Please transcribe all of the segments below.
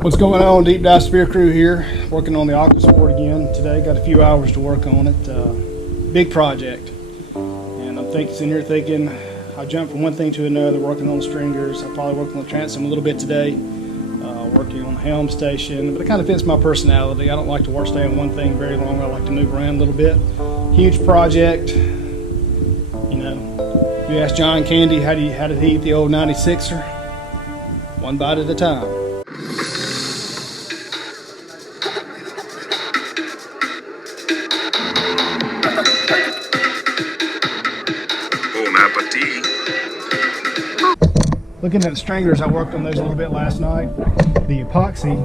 What's going on, Deep Dive Spear Crew here, working on the Aquasport again today. Got a few hours to work on it. Big project, and I'm sitting here thinking I jumped from one thing to another, working on the stringers. I probably worked on the transom a little bit today, working on the helm station, but it kind of fits my personality. I don't like to stay on one thing very long. I like to move around a little bit. Huge project. You know, if you ask John Candy how did he eat the old 96er? One bite at a time. Looking at the stringers, I worked on those a little bit last night. The epoxy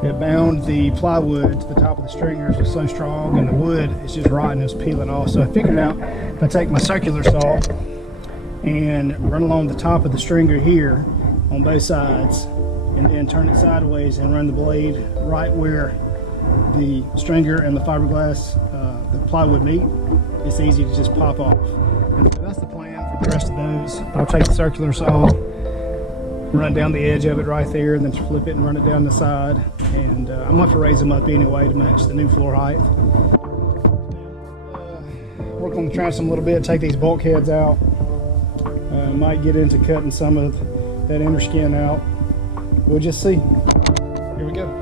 that bound the plywood to the top of the stringers was so strong, and the wood is just rotten, it's peeling off. So I figured out if I take my circular saw and run along the top of the stringer here on both sides, and then turn it sideways and run the blade right where the stringer and the fiberglass, the plywood meet, it's easy to just pop off. And so that's the plan for the rest of those. I'll take the circular saw, run down the edge of it right there, and then flip it and run it down the side. And I'm going to raise them up anyway to match the new floor height. Work on the transom a little bit, take these bulkheads out. Might get into cutting some of that inner skin out. We'll just see. Here we go.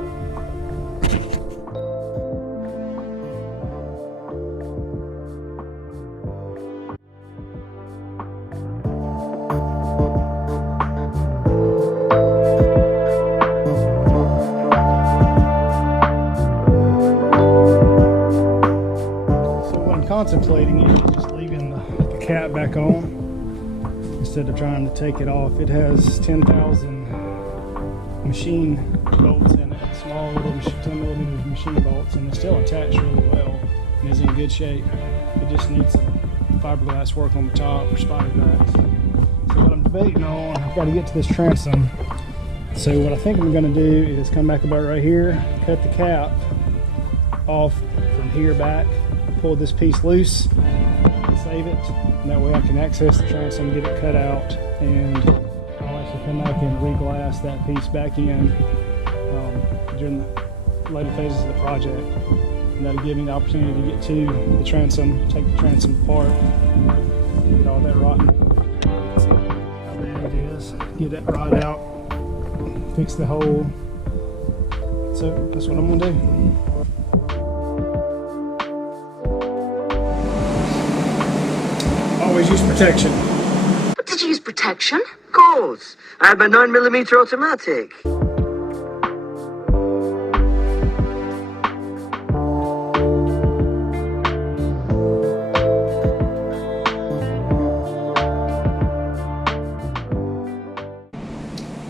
Contemplating it, just leaving the cap back on instead of trying to take it off. It has 10,000 machine bolts in it, small little 10mm machine bolts, and it's still attached really well and is in good shape. It just needs some fiberglass work on the top or spider backs. So what I'm debating on, I've got to get to this transom. So what I think I'm going to do is come back about right here, cut the cap off from here back, pull this piece loose, save it, and that way I can access the transom, get it cut out, and I'll actually come back and re-glass that piece back in during the later phases of the project. And that'll give me the opportunity to get to the transom, take the transom apart, get all that rotten, see how bad it is, get that rod out, fix the hole. So that's what I'm gonna do. Always use protection. But did you use protection? Of course. I have my 9mm automatic.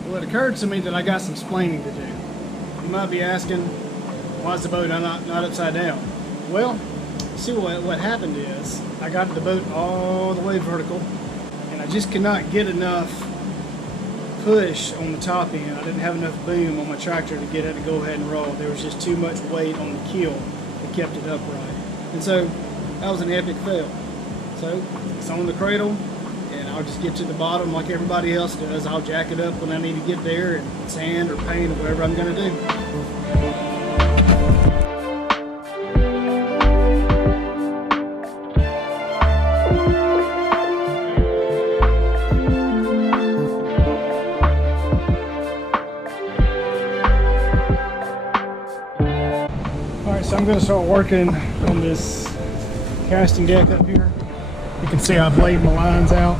Well, it occurred to me that I got some splaining to do. You might be asking, why is the boat not upside down? Well, see what happened is I got the boat all the way vertical, and I just could not get enough push on the top end. I didn't have enough boom on my tractor to get it to go ahead and roll. There was just too much weight on the keel that kept it upright, and so that was an epic fail. So it's on the cradle, and I'll just get to the bottom like everybody else does. I'll jack it up when I need to get there and sand or paint or whatever I'm going to do. So I'm going to start working on this casting deck up here. You can see I've laid my lines out.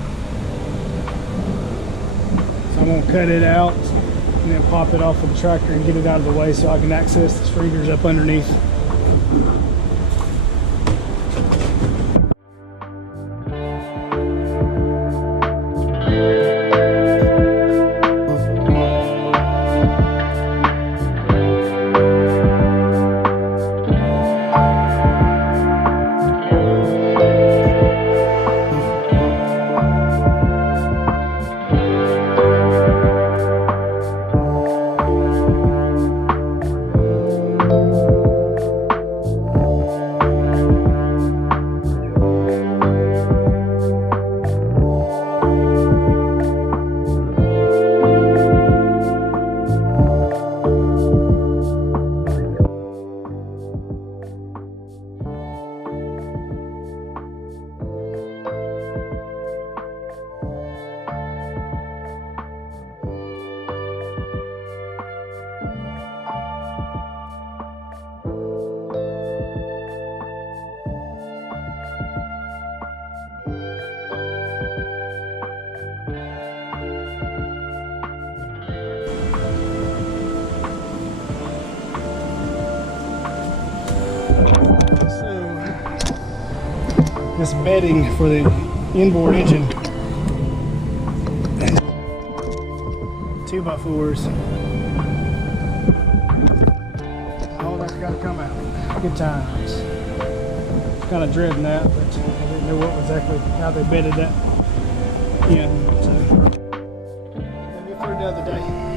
So I'm going to cut it out and then pop it off with the tractor and get it out of the way so I can access the stringers up underneath. this bedding for the inboard engine. 2x4s. All that's got to come out. Good times. Kind of dreading that, but I didn't know what exactly how they bedded that in. So, I'll get through the other day.